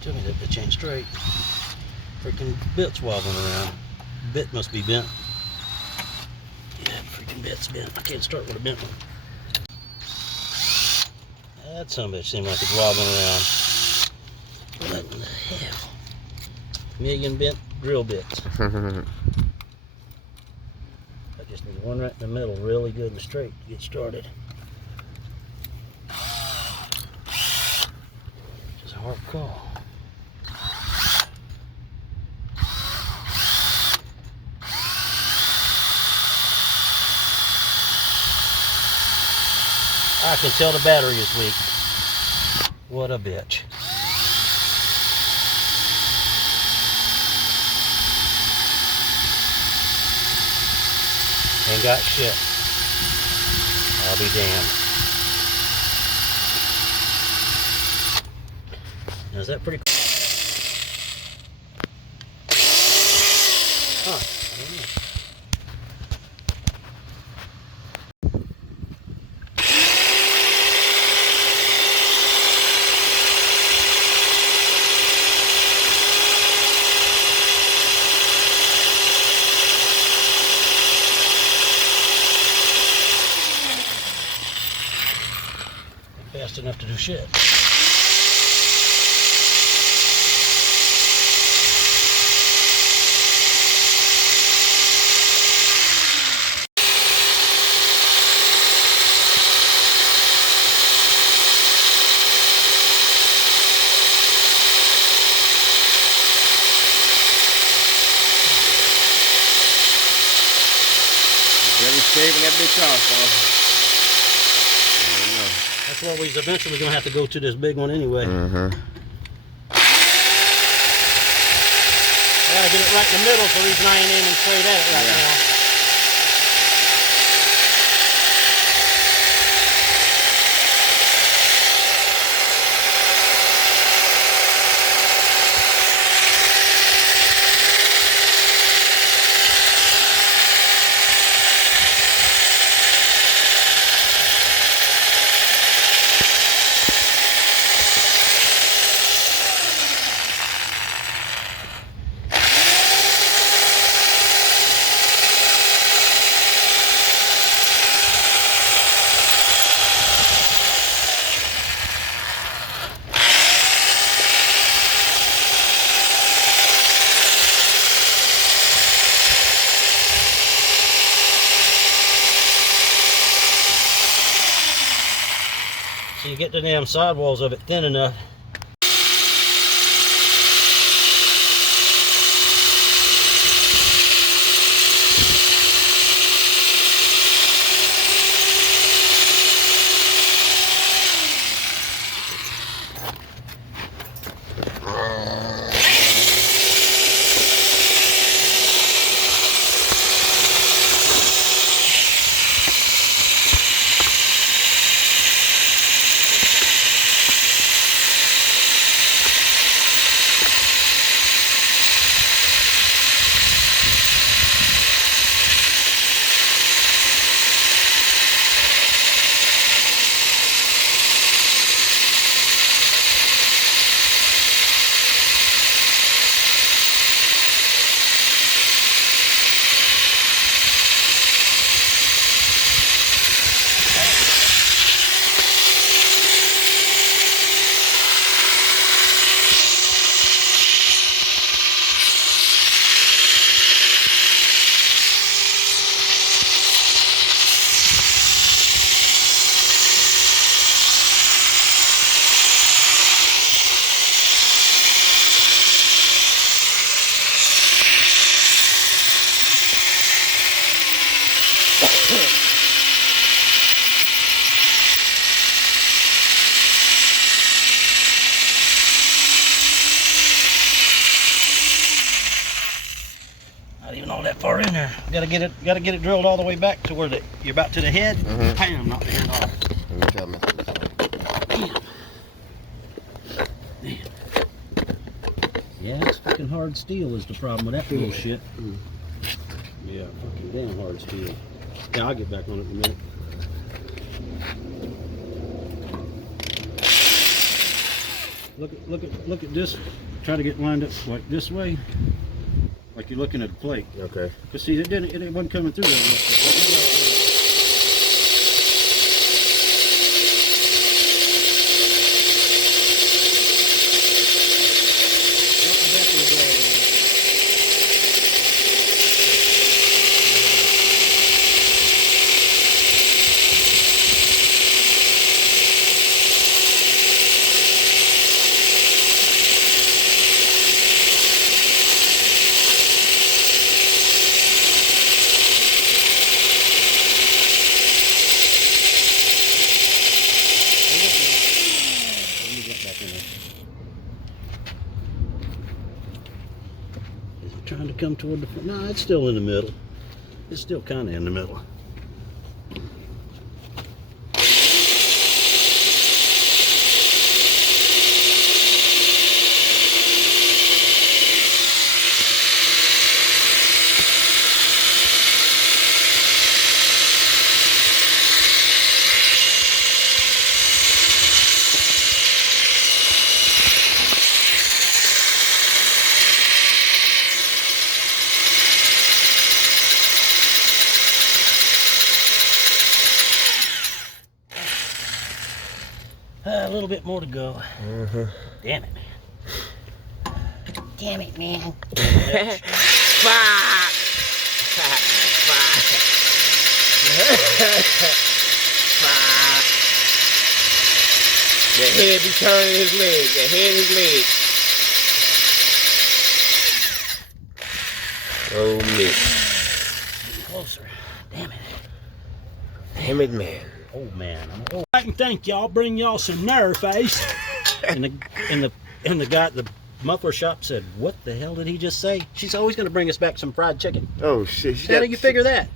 Tell me that bitch ain't straight. Freaking bit's wobbling around. Bit must be bent. Yeah, freaking bit's bent. I can't start with a bent one. That son of a bitch seems like it's wobbling around. What in the hell? Million bent drill bits. I just need one right in the middle, really good and straight to get started. Which is a hard call. I can tell the battery is weak. What a bitch. Ain't got shit. I'll be damned. Now, is that pretty cool? Huh. I don't know. Fast enough to do shit. Really shaving that bitch off, huh? That's why we're eventually going to have to go to this big one anyway. Mm-hmm. I got to get it right in the middle, so the reason I ain't aiming straight at it right now. So you get the damn sidewalls of it thin enough. Not even all that far in there. Gotta get it drilled all the way back to where you're about to the head. Mm-hmm. Bam, knock the head off. Let me tell me. Damn. Yeah, it's fucking hard steel is the problem with that bullshit. Yeah, fucking damn hard steel. Yeah, I'll get back on it in a minute. Look at this. Try to get lined up like this way, like you're looking at a plate. Okay. Cause see, it wasn't coming through that. Is it trying to come toward the front? No, it's still in the middle. It's still kind of in the middle. A little bit more to go. Damn it. Damn it, man. Fuck! Fuck! The head be turning his leg. The head his leg. Oh, me. Getting closer. Damn it. Damn it, man. Oh man. I can thank y'all. Bring y'all some nerve face. and the guy at the muffler shop said, "What the hell did he just say?" She's always going to bring us back some fried chicken. Oh shit. How did you figure that?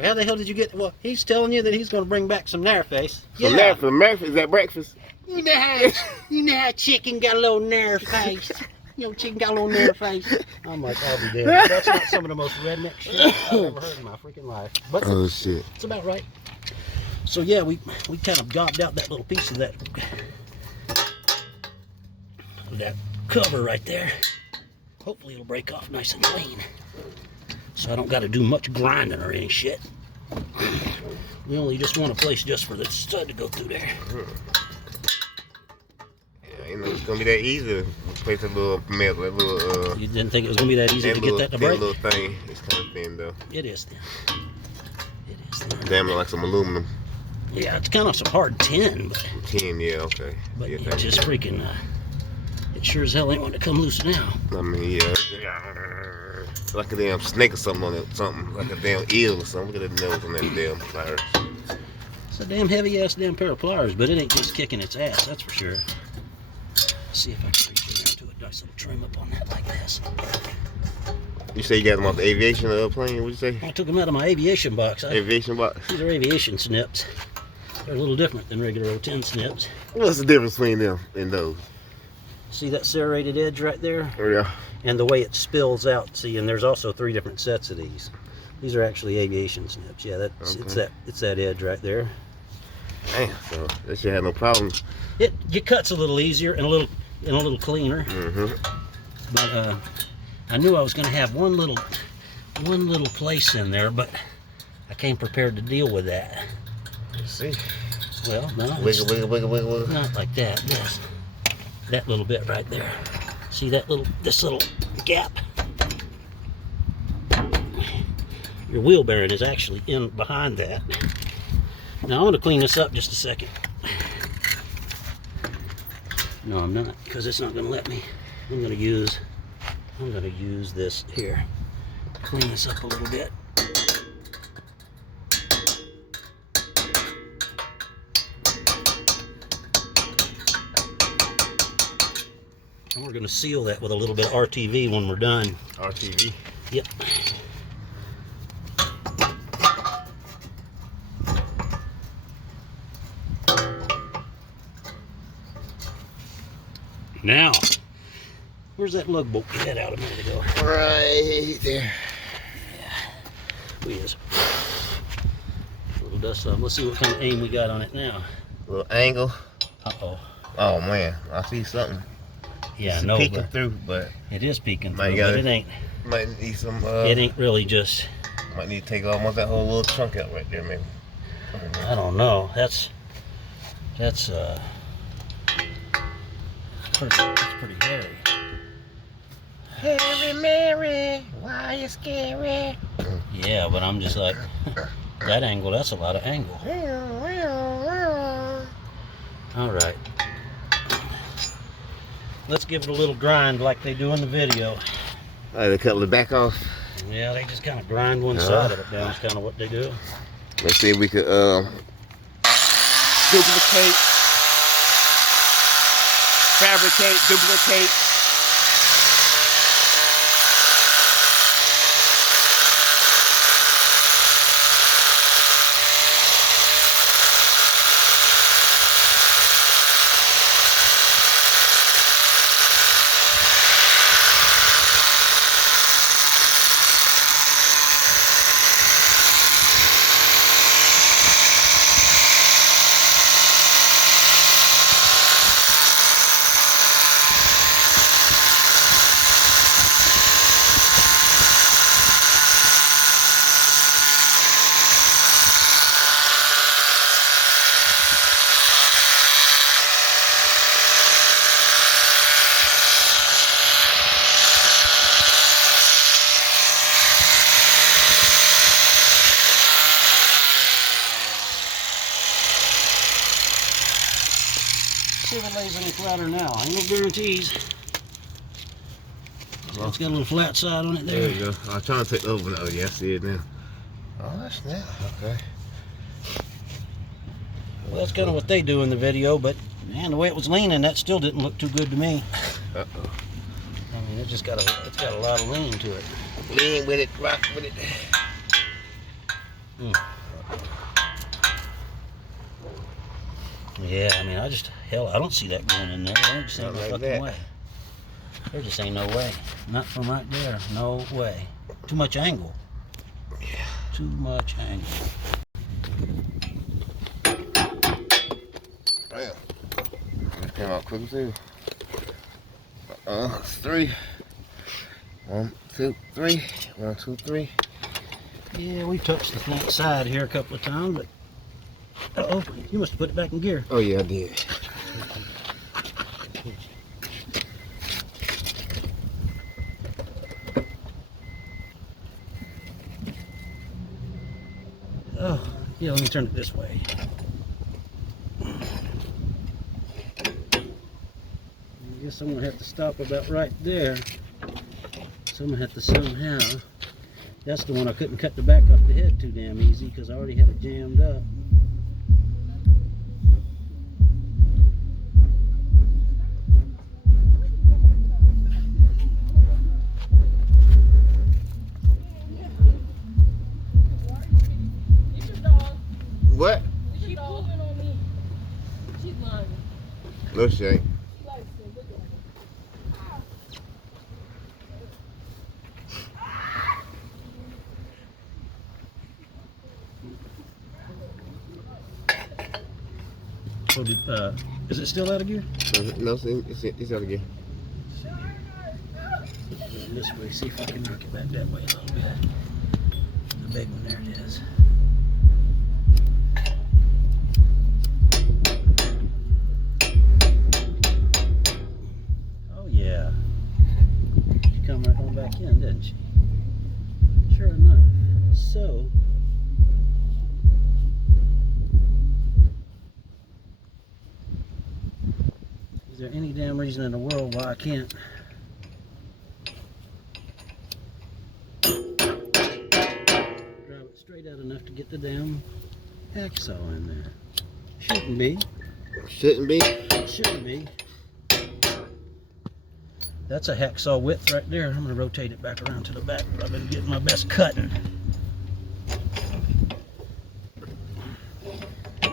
How the hell did you get? Well, he's telling you that he's going to bring back some nerve face. Some nerve for breakfast? Is that breakfast? You know how chicken got a little nerve face. You know, chicken got a little nerve face. I'm like, I'll be damned. That's not some of the most redneck shit I've ever heard in my freaking life. But Oh shit. it's about right. So yeah, we kind of gobbed out that little piece of that cover right there. Hopefully it'll break off nice and clean, so I don't got to do much grinding or any shit. We only just want a place just for the stud to go through there. Yeah, you know it's gonna be that easy to place a little metal, that little You didn't think it was gonna be that easy to get that to break? little thing. It's kind of thin though. It is thin. It is thin. Damn it, like some aluminum. Yeah, it's kind of some hard tin, but Tin, yeah, okay. but Yeah, it just freaking it sure as hell ain't want to come loose now. I mean, yeah. Like a damn snake or something on it, something. Like a damn eel or something. Look at the nose on that damn pliers. It's a damn heavy ass damn pair of pliers, but it ain't just kicking its ass, that's for sure. Let's see if I can reach in there and do a nice little trim up on that like this. You say you got them off the aviation plane? What'd you say? I took them out of my aviation box. Aviation box? These are aviation snips. They're a little different than regular old tin snips. What's the difference between them and those? See that serrated edge right there? Oh, yeah. And the way it spills out. See, and there's also 3 different sets of these. These are actually aviation snips. Yeah, that's Okay. it's that edge right there. Damn, so that should have no problem. It cuts a little easier and a little cleaner. But I knew I was going to have one little place in there, but I came prepared to deal with that. Let's see. Well, no, Wiggle, wiggle, wiggle, wiggle. not like that. This, that little bit right there. See this little gap? Your wheel bearing is actually in behind that. Now I'm going to clean this up just a second. No, I'm not, because it's not going to let me. I'm going to use this here. Clean this up a little bit. And we're going to seal that with a little bit of RTV when we're done. RTV? Yep. Now, where's that lug bolt we had out a minute ago? Right there. We is. A little dust off. Let's see what kind of aim we got on it now. Little angle. Uh-oh. Oh man, I see something. Yeah, it's I know, peeking but through, but it is peeking Might through, gotta- but it ain't. might need some. It ain't really just. Might need to take almost that whole little chunk out right there, maybe. I don't know. That's pretty hairy. Harry Mary, why you scary? Yeah, but I'm just like that angle. That's a lot of angle. All right. Let's give it a little grind like they do in the video. They cut the back off. Yeah, they just kind of grind one side of it down. That's kind of what they do. Let's see if we could duplicate, fabricate, duplicate. See if it lays any flatter now. Ain't no guarantees. So it's got a little flat side on it there. There you go. I'm trying to take the other one. Oh yeah, I see it now. Oh, that's nice. Okay. Well, that's kind of what they do in the video, but man, the way it was leaning, that still didn't look too good to me. Uh-oh. I mean, it's got a lot of lean to it. Lean with it, rock with it. Yeah, I mean, I don't see that going in there. There just ain't Not no like fucking that. way. There just ain't no way. Not from right there. No way. Too much angle. Yeah. Too much angle. Damn. That came out quick too. It's 3. 1, 2, 3. 1, 2, 3. Yeah, we touched the front side here a couple of times, but uh-oh, you must have put it back in gear. Oh yeah, I did. Oh, yeah, let me turn it this way. I guess I'm gonna have to stop about right there. So I'm gonna have to somehow. That's the one I couldn't cut the back off the head too damn easy because I already had it jammed up. What? She pulling on me. She's lying. No shit. So is it still out of gear? No, it's out again. This way, see if I can knock it back that way a little bit. The big one, there it is. Oh yeah. She come right on back in, didn't she? Sure enough. So, is there any damn reason in the world why I can't drive it straight out enough to get the damn hacksaw in there? Shouldn't be. Shouldn't be. Shouldn't be. That's a hacksaw width right there. I'm going to rotate it back around to the back. I've been getting my best cutting.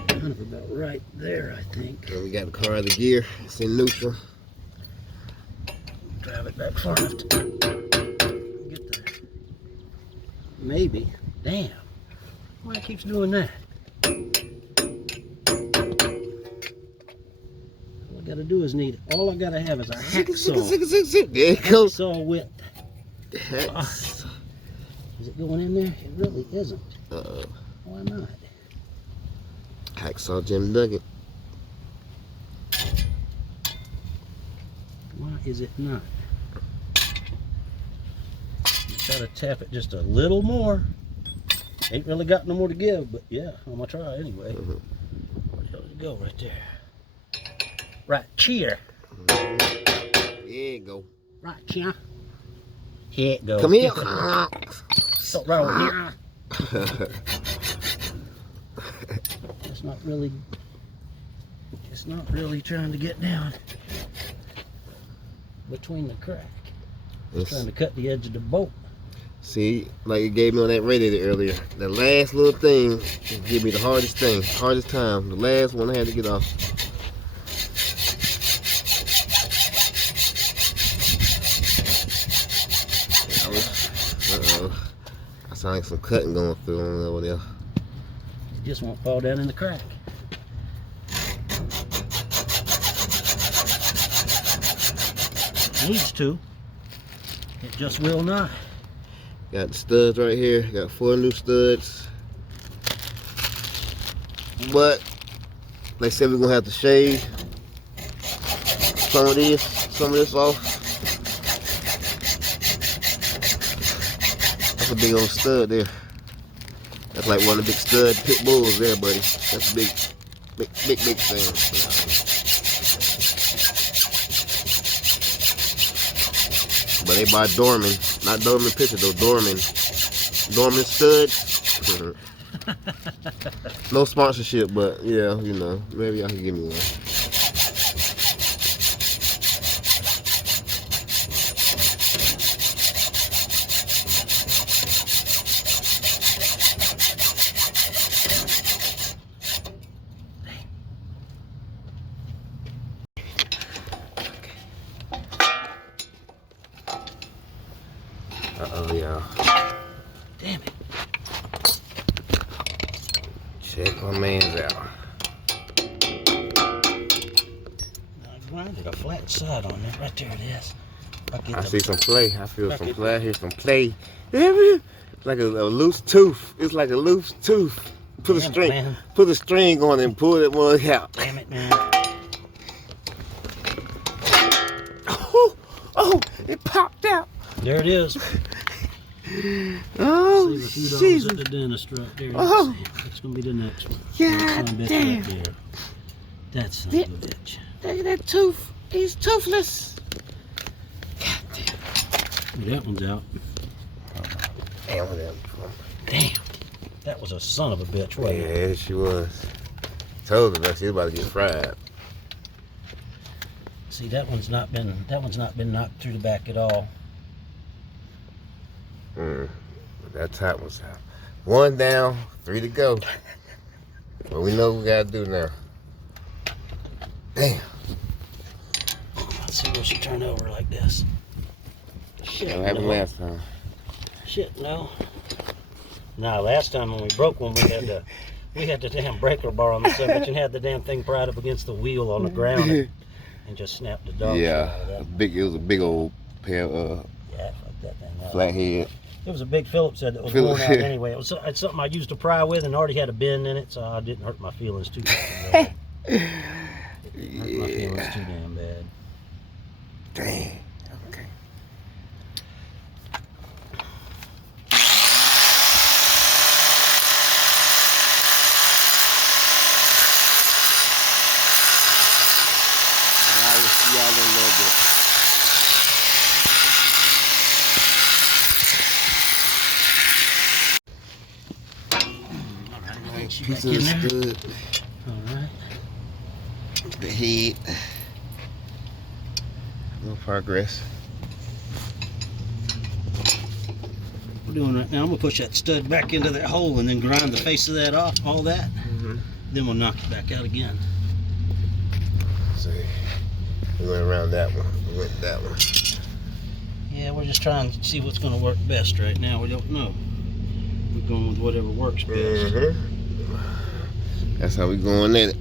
Kind of about right there, I think. And we got the car out of the gear. It's in neutral. Drive it back far enough to get there. Maybe. Damn. Why it keeps doing that? Well, I gotta do is all I gotta have is a hacksaw. There it goes. Hacksaw width. Is it going in there? It really isn't. Why not? Hacksaw Jim Nugget. Why is it not? Try to tap it just a little more. Ain't really got no more to give, but yeah, I'm gonna try anyway. Where the hell did it go? Right there. Right here. There you go. Right here. Here it goes. Come here. So right over here. It's not really trying to get down between the crack. It's trying to cut the edge of the bolt. See, like it gave me on that radiator earlier. The last little thing gave me the hardest time. The last one I had to get off. I sound like some cutting going through on over there. It just won't fall down in the crack. Needs to. It just will not. Got the studs right here. Got 4 new studs. But they said we're gonna have to shave some of this off. That's a big old stud there. That's like one of the big stud pit bulls there, buddy. That's a big thing. But they buy Dorman, not Dorman Pitcher though, Dorman studs. No sponsorship, but yeah, you know, maybe y'all can give me one. Uh-oh, y'all. Damn it. Check my man's out. I grinded a flat side on it. Right there it is. I see some play. I feel some play. I hear some play. It's like a loose tooth. It's like a loose tooth. Put a string on it and pull that one out. Damn it, man. Oh, it popped out. There it is. Oh, Save a few dollars at the dentist right there. Oh. It's gonna be the next one. God damn. Right there. That's son of a bitch. Look at that tooth. He's toothless. God damn. That one's out. Damn, that. Damn. That was a son of a bitch, wasn't it? Yeah, she was. Told her that she was about to get fried. See, that one's not been knocked through the back at all. But that top was out. 1 down, 3 to go. But we know what we gotta do now. Damn. Let's see when she turn over like this. Shit, What happened last time? Shit, no. No, last time when we broke one, we had the damn breaker bar on the side, and had the damn thing pried up against the wheel on the ground and just snapped the dog. Yeah, out of that. it was a big old pair of Yeah, fuck that thing up. flathead. It was a big Phillips head that was worn out anyway. It's something I used to pry with and already had a bend in it, so I didn't hurt my feelings too bad. Hurt my feelings too damn bad. Dang. Okay. I will see y'all in a little bit. Piece of the stud, Alright. the head, no progress. We're doing right now, I'm gonna push that stud back into that hole and then grind the face of that off, all that. Then we'll knock it back out again. See, we went around that one, we went that one. Yeah, we're just trying to see what's gonna work best right now. We don't know. We're going with whatever works best. That's how we going at it.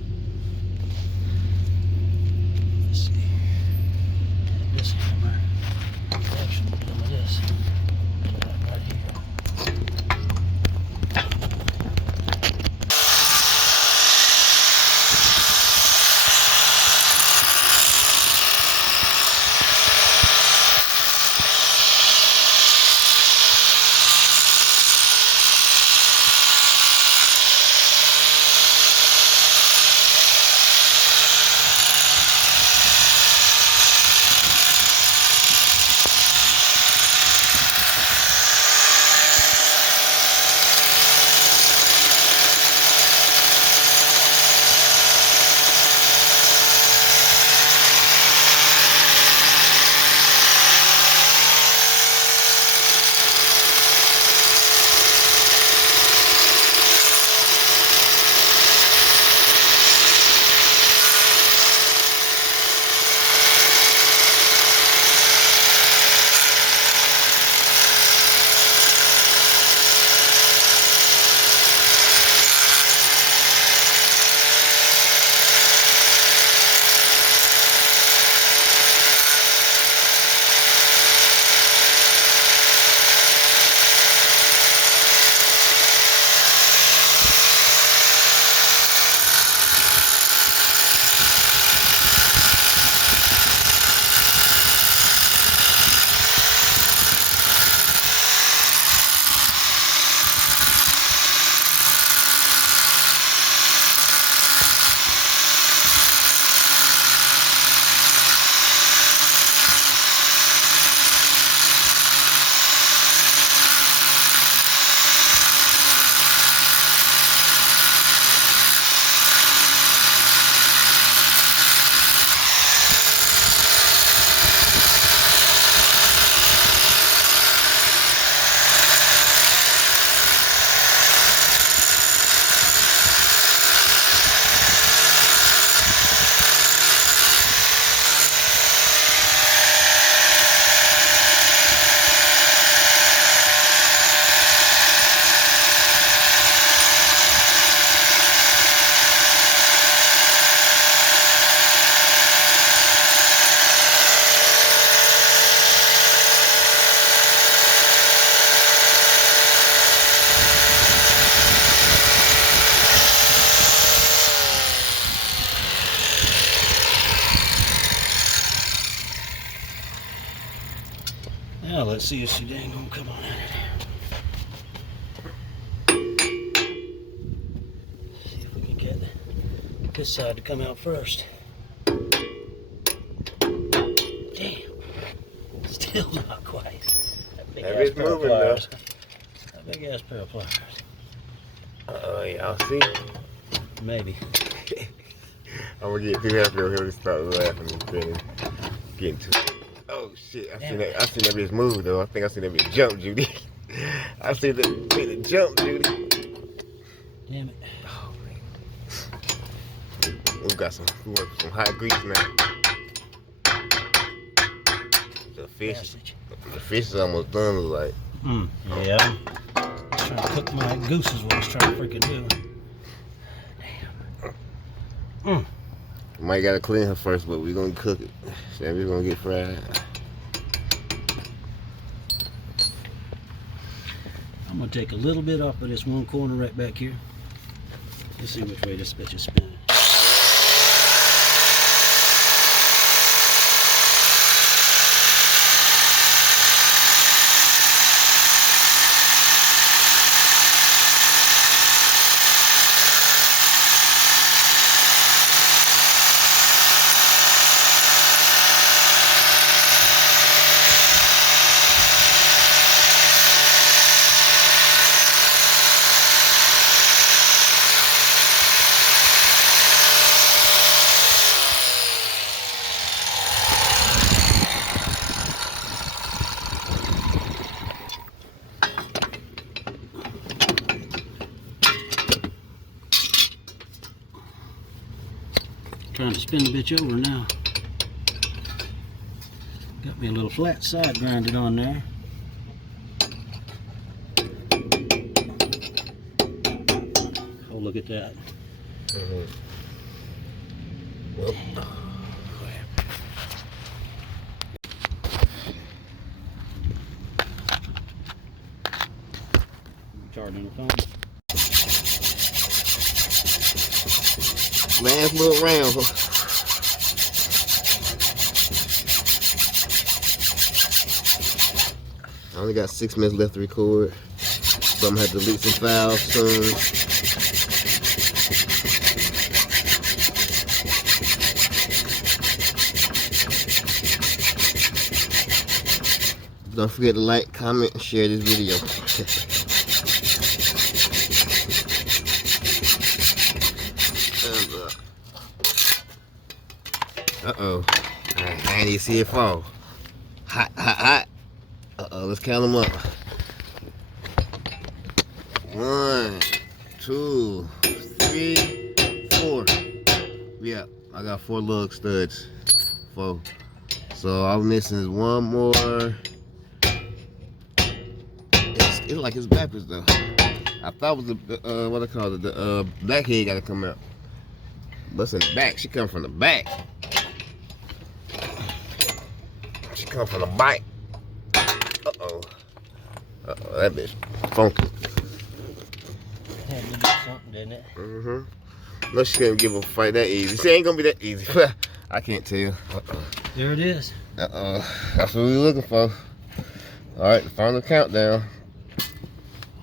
Now let's see if she dang gonna come on at it. See if we can get this side to come out first. Damn. Still not quite. That big ass pair of pliers. That big ass pair of pliers. Uh-oh, y'all see? Maybe. I'm gonna get too happy over here to start laughing and spinning. Getting too. Oh shit! I seen that bitch move though. I think I seen that bitch jump, Judy. I seen the jump, Judy. Damn it! Oh man. We got some hot grease now. The fish is almost done. Like. Yeah. He's trying to cook my goose is what he's trying to freaking do. Damn. Might gotta clean her first, but we're gonna cook it. Then we're gonna get fried. I'm gonna take a little bit off of this one corner right back here. Let's see which way this bitch is spinning. Trying to spin the bitch over now. Got me a little flat side grinded on there. Oh, look at that. Well, Charging the phone. last little round. I only got 6 minutes left to record, so I'm gonna have to delete some files soon. Don't forget to like, comment, and share this video. Uh-oh. I didn't see it fall. Hot, hot, hot. Uh-oh, let's count them up. 1, 2, 3, 4. Yeah, I got 4 lug studs. 4. So all I'm missing is 1 more. It's like it's backwards though. I thought it was the what I call it, the blackhead gotta come out. But it's in the back. She come from the back. She come from the back. Uh-oh. Uh-oh, that bitch funky. Had to do something, didn't it? Mm-hmm. No, she couldn't give a fight that easy. She ain't gonna be that easy. I can't tell. Uh-oh. There it is. Uh-oh. That's what we were looking for. All right, the final countdown.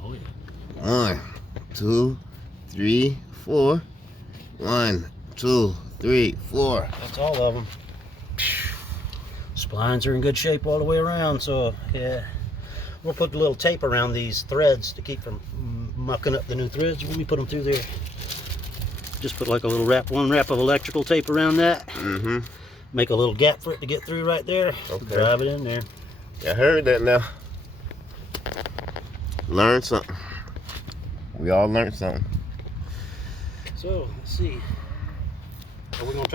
Oh, yeah. 1, 2, 3, 4. 1, 2, 3, 4. That's all of them. Splines are in good shape all the way around, so yeah. We'll put a little tape around these threads to keep from mucking up the new threads when we put them through there. Just put like a little one wrap of electrical tape around that. Mm-hmm. Make a little gap for it to get through right there. Okay. Drive it in there. I heard that now. Learn something. We all learned something. So, let's see. Are we gonna